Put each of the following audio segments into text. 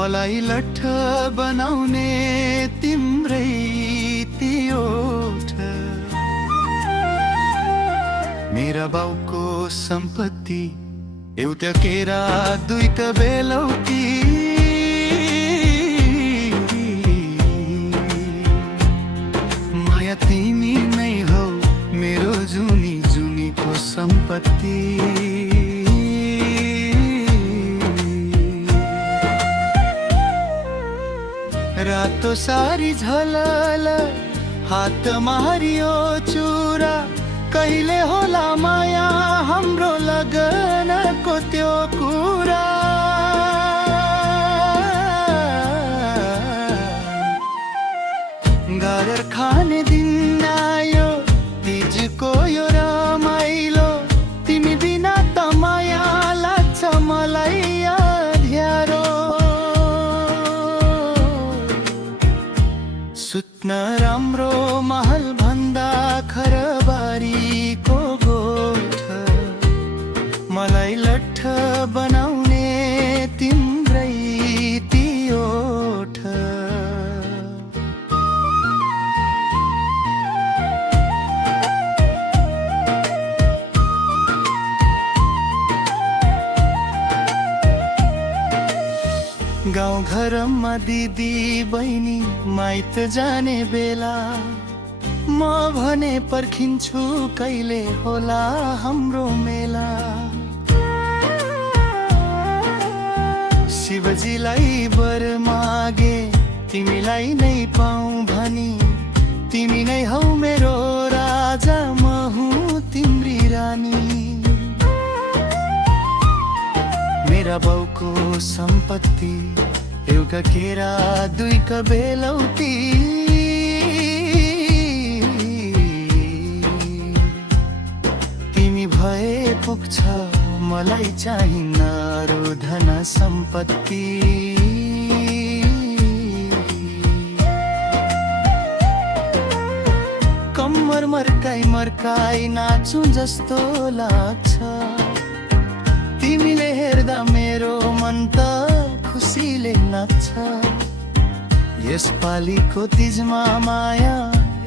मलाई लट्ठ बनाउने तिम्रै ती ओठ, मेरा बाउको सम्पत्ति एउटा केरा दुईटा बेलौटी। माया तिमी नै हौ मेरो जुनी जुनीको सम्पत्ति। रातो सारी झलल हातमा हरियो चुरा, कहिले होला माया हाम्रो लगनको त्यो कुरा। गारेर खाने दिन आयो तिजको यो रमाइलो, तिमी बिना त माया लाग्छ मलाई अँध्यारो। सुत्न राम्रो महल भन्दा खरबारीको गोठ, मलाई लट्ठ बनाउने तिम्रै ती ओठ। गाउँ घरमा दिदी बहिनी माइत जाने बेला, म भने पर्खिन्छु कहिले होला हाम्रो मेला। शिवजीलाई वर मागे तिमीलाई नै पाऊँ भनी, तिमी नै हौ मेरो राजा म हुँ तिम्री रानी। मेरा बाउको सम्पत्ति एउटा केरा दुईटा बेलौटी। तिमी भए पुग्छ मलाई चाहिन्न अरू धन सम्पत्ति। कम्मर मर्काई मर्काई नाचु जस्तो लाग्छ, तिमीले हेर्दा मेरो मन त खुसीले नाच्छ। यसपालिको तिजमा माया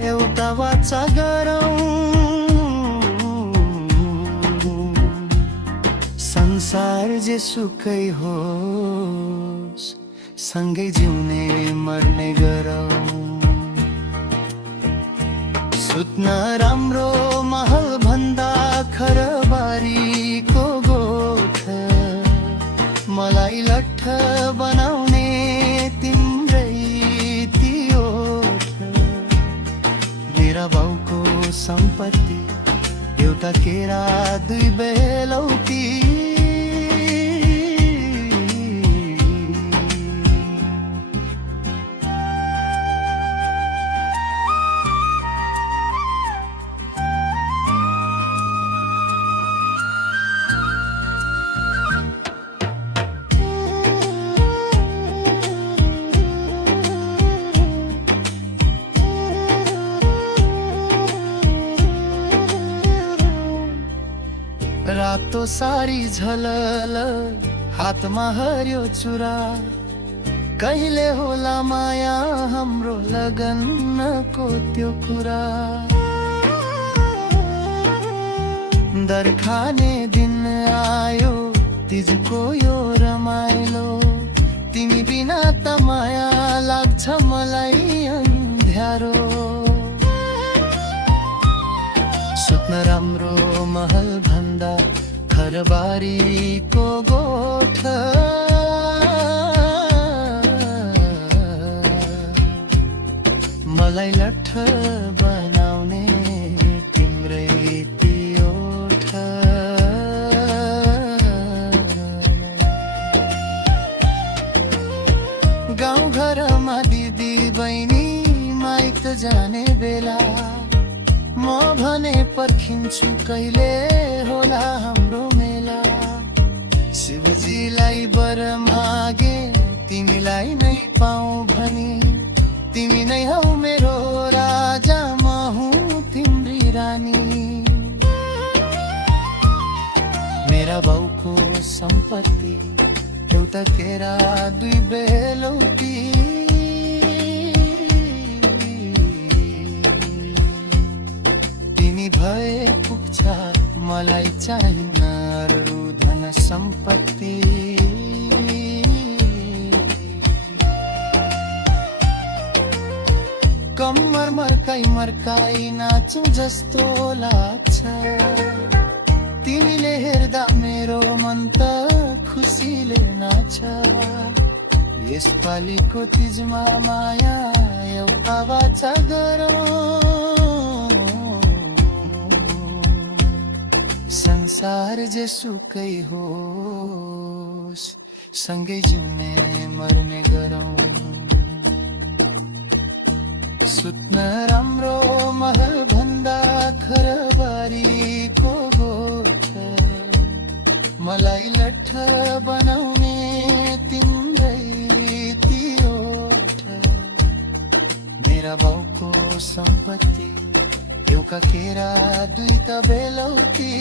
एउटा वाचा गरौँ, संसार जे सुकै होस् सँगै जिउने मर्ने गरौँ। सुत्न राम्रो महल भन्दा खरबारीको गोठ, मलाई लट्ठ बनाउने तिम्रै ती ओठ। मेरा बाउको सम्पत्ति एउटा केरा दुई बेलौटी। रातो सारी झलल हातमा हरियो चुरा, कहिले होला माया हाम्रो लगनको त्यो कुरा। दर खाने दिन आयो तिजको यो रमाइलो, तिमी बिना त माया लाग्छ मलाई अँध्यारो। सुत्न राम्रो महल भन्दा खरबारीको गोठ, मलाई लट्ठ बनाउने तिम्रै ती ओठ। गाउँ घरमा दिदी बहिनी माइत जाने बेला, म भने पर्खिन्छु कहिले होला हाम्रो मेला। शिवजीलाई वर मागे तिमीलाई नै पाऊँ भनी, तिमी नै हौ मेरो राजा म हुँ तिम्री रानी। मेरा बाउको सम्पत्ति त केरा दुई बेलौटी तिमी भए पुग्छ मलाई चाहिन अरू धन सम्पत्ति कम्मर मर्काई नाचु जस्तो लाग्छ तिमीले हेर्दा मेरो मन त खुसीले नाच यसपालिको तिजमा माया एउटा वाचा गरौँ संसार जेसुकै होस् सँगै जिउने मर्ने गरौँ सुत्न राम्रो महल भन्दा घरबारीको गोठ मलाई लट्ठ बनाउने तिम्रै ती ओठ मेरा बाउको सम्पत्ति एउटा केरा दुई त बेलौटी